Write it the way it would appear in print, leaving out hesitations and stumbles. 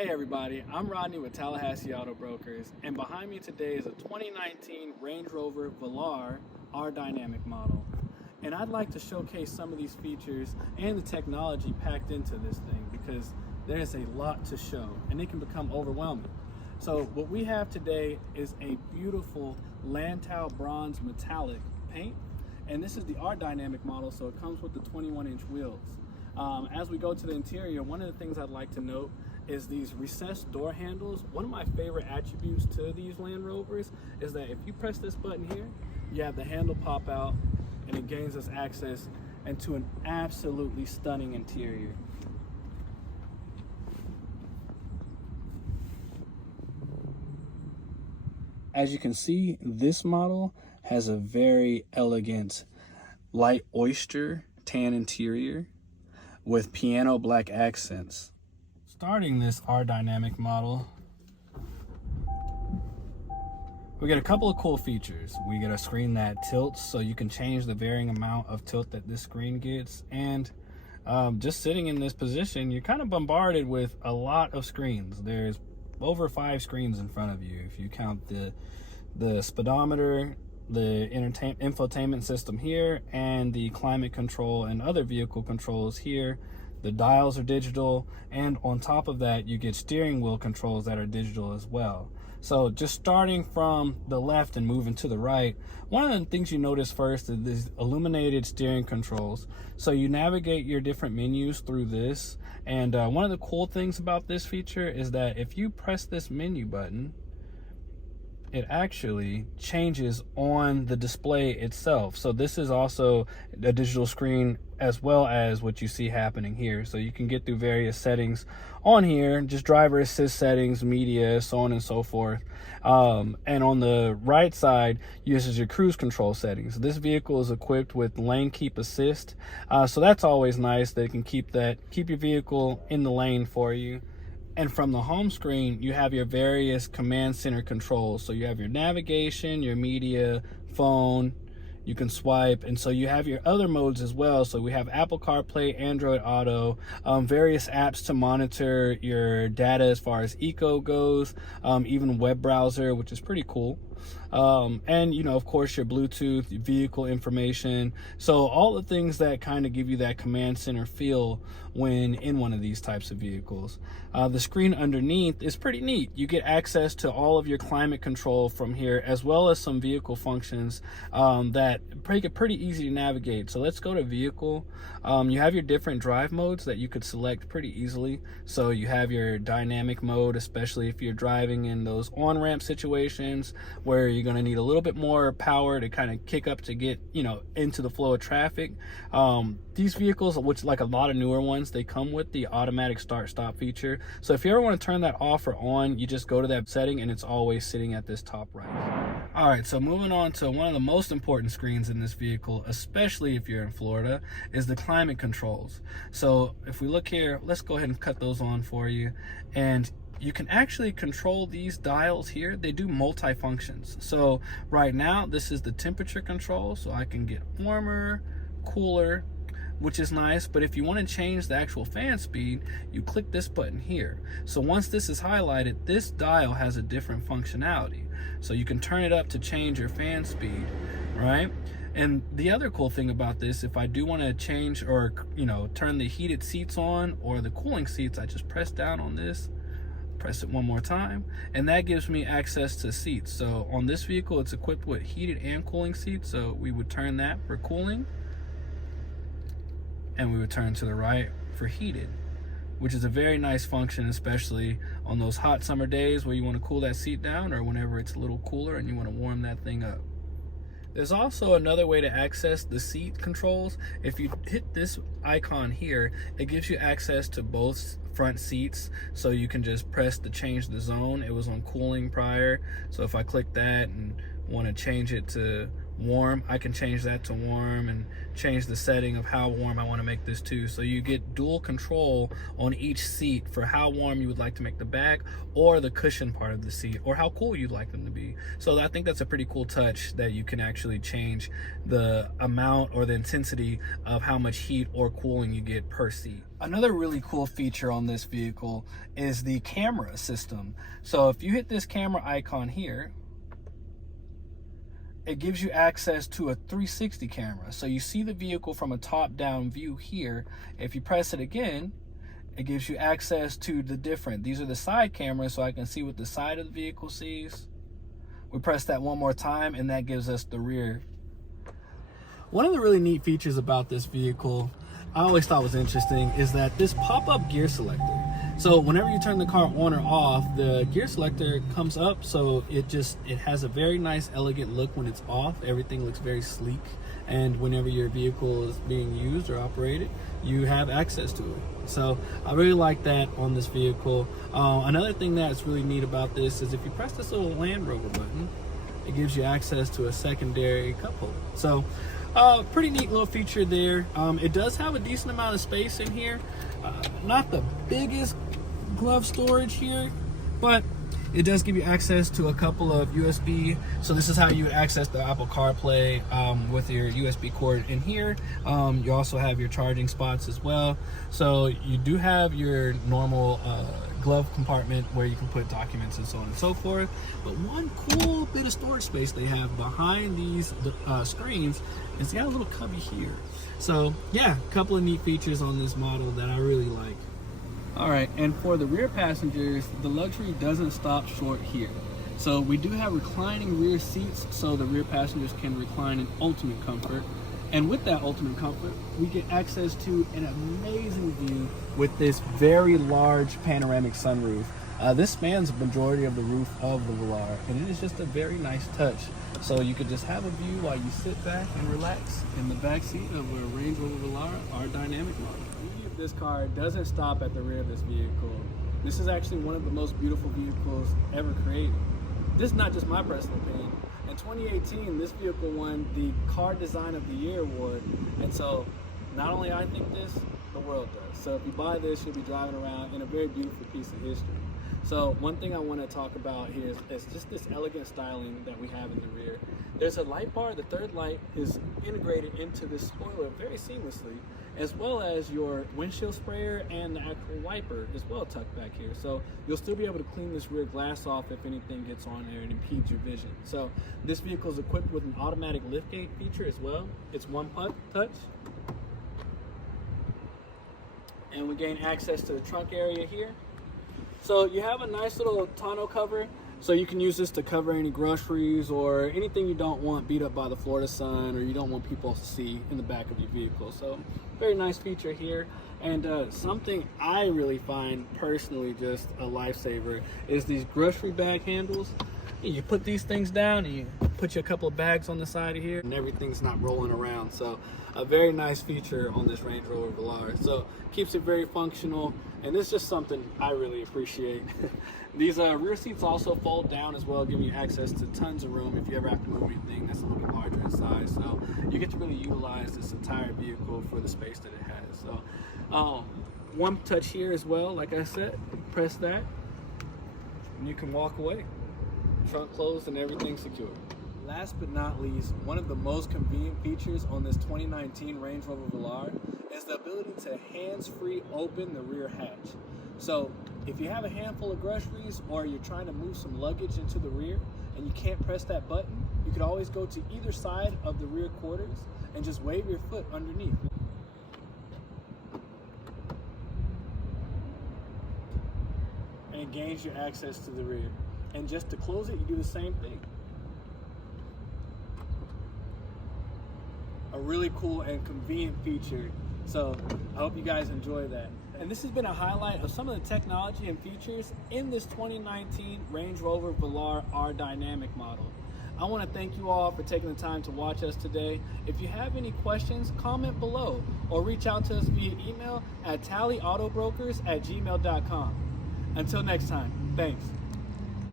Hey everybody, I'm Rodney with Tallahassee Auto Brokers, and behind me today is a 2019 Range Rover Velar R Dynamic model. And I'd like to showcase some of these features and the technology packed into this thing because there's a lot to show and it can become overwhelming. So what we have today is a beautiful Lantau bronze metallic paint, and this is the R Dynamic model, so it comes with the 21-inch wheels. As we go to the interior, one of the things I'd like to note is these recessed door handles. One of my favorite attributes to these Land Rovers is that if you press this button here, you have the handle pop out and it gains us access into an absolutely stunning interior. As you can see, this model has a very elegant light oyster tan interior with piano black accents. Starting this R Dynamic model, we get a couple of cool features. We get a screen that tilts, so you can change the varying amount of tilt that this screen gets. And just sitting in this position, you're kind of bombarded with a lot of screens. There's over 5 screens in front of you if you count the speedometer, the infotainment system here, and the climate control and other vehicle controls here. The dials are digital, and on top of that you get steering wheel controls that are digital as well. So just starting from the left and moving to the right, one of the things you notice first is these illuminated steering controls. So you navigate your different menus through this, and one of the cool things about this feature is that if you press this menu button, it actually changes on the display itself. So this is also a digital screen as well as what you see happening here. So you can get through various settings on here, just driver assist settings, media, so on and so forth. And on the right side uses your cruise control settings. This vehicle is equipped with lane keep assist. So that's always nice. They can keep your vehicle in the lane for you. And from the home screen, you have your various command center controls. So you have your navigation, your media, phone, you can swipe, and so you have your other modes as well. So we have Apple CarPlay, Android Auto, various apps to monitor your data as far as eco goes, even web browser, which is pretty cool. And of course your Bluetooth, vehicle information, so all the things that kind of give you that command center feel when in one of these types of vehicles. The screen underneath is pretty neat. You get access to all of your climate control from here, as well as some vehicle functions that make it pretty easy to navigate. So let's go to vehicle. You have your different drive modes that you could select pretty easily. So you have your dynamic mode, especially if you're driving in those on-ramp situations where you're going to need a little bit more power to kind of kick up to get into the flow of traffic. These vehicles, which like a lot of newer ones, they come with the automatic start-stop feature. So if you ever want to turn that off or on, you just go to that setting and it's always sitting at this top right. All right, so moving on to one of the most important screens in this vehicle, especially if you're in Florida, is the climate controls. So if we look here, let's go ahead and cut those on for you. And you can actually control these dials here. They do multi-functions. So right now, this is the temperature control. So I can get warmer, cooler, which is nice. But if you want to change the actual fan speed, you click this button here. So once this is highlighted, this dial has a different functionality. So you can turn it up to change your fan speed, right? And the other cool thing about this, if I do want to change or turn the heated seats on or the cooling seats, I just press down on this, press it one more time, and that gives me access to seats. So on this vehicle, it's equipped with heated and cooling seats. So we would turn that for cooling, and we would turn to the right for heated, which is a very nice function, especially on those hot summer days where you want to cool that seat down, or whenever it's a little cooler and you want to warm that thing up. There's also another way to access the seat controls. If you hit this icon here, it gives you access to both front seats. So you can just press to change the zone. It was on cooling prior. So if I click that and want to change it to warm, I can change that to warm and change the setting of how warm I want to make this too. So you get dual control on each seat for how warm you would like to make the back or the cushion part of the seat, or how cool you'd like them to be. So I think that's a pretty cool touch, that you can actually change the amount or the intensity of how much heat or cooling you get per seat. Another really cool feature on this vehicle is the camera system. So if you hit this camera icon here, it gives you access to a 360 camera. So you see the vehicle from a top-down view here. If you press it again, it gives you access to these are the side cameras, so I can see what the side of the vehicle sees. We press that one more time and that gives us the rear. One of the really neat features about this vehicle, I always thought was interesting, is that this pop-up gear selector. So whenever you turn the car on or off, the gear selector comes up, so it has a very nice, elegant look when it's off. Everything looks very sleek, and whenever your vehicle is being used or operated, you have access to it. So I really like that on this vehicle. Another thing that's really neat about this is if you press this little Land Rover button, it gives you access to a secondary cup holder. So pretty neat little feature there. It does have a decent amount of space in here. Not the biggest glove storage here, but it does give you access to a couple of USB. So this is how you would access the Apple CarPlay with your USB cord in here. You also have your charging spots as well. So you do have your normal glove compartment where you can put documents and so on and so forth. But one cool bit of storage space they have behind these screens is they got a little cubby here. So yeah, a couple of neat features on this model that I really like. All right, and for the rear passengers, the luxury doesn't stop short here. So we do have reclining rear seats, so the rear passengers can recline in ultimate comfort. And with that ultimate comfort, we get access to an amazing view with this very large panoramic sunroof. This spans the majority of the roof of the Velar, and it is just a very nice touch. So you could just have a view while you sit back and relax in the back seat of a Range Rover Velar, our dynamic model. This car doesn't stop at the rear of this vehicle. This is actually one of the most beautiful vehicles ever created. This is not just my personal opinion. In 2018, this vehicle won the Car Design of the Year award. And so not only I think this, the world does. So if you buy this, you'll be driving around in a very beautiful piece of history. So one thing I want to talk about here is just this elegant styling that we have in the rear. There's a light bar. The third light is integrated into this spoiler very seamlessly, as well as your windshield sprayer and the actual wiper as well tucked back here. So you'll still be able to clean this rear glass off if anything gets on there and impedes your vision. So this vehicle is equipped with an automatic liftgate feature as well. It's one touch. And we gain access to the trunk area here. So you have a nice little tonneau cover, so you can use this to cover any groceries or anything you don't want beat up by the Florida sun, or you don't want people to see in the back of your vehicle. So very nice feature here. And something I really find personally just a lifesaver is these grocery bag handles. You put these things down and you put you a couple of bags on the side of here and everything's not rolling around. So a very nice feature on this Range Rover Velar. So keeps it very functional, and this is just something I really appreciate. These rear seats also fold down as well, giving you access to tons of room if you ever have to move anything that's a little bit larger in size. So you get to really utilize this entire vehicle for the space that it has. So one touch here as well, like I said, press that and you can walk away. Trunk closed and everything secure. Last but not least, one of the most convenient features on this 2019 Range Rover Velar is the ability to hands-free open the rear hatch. So if you have a handful of groceries or you're trying to move some luggage into the rear and you can't press that button, you could always go to either side of the rear quarters and just wave your foot underneath. And it gains your access to the rear. And just to close it, you do the same thing. A really cool and convenient feature. So I hope you guys enjoy that. And this has been a highlight of some of the technology and features in this 2019 Range Rover Velar R Dynamic model. I want to thank you all for taking the time to watch us today. If you have any questions, comment below or reach out to us via email at tallyautogrokers@gmail.com. Until next time, thanks.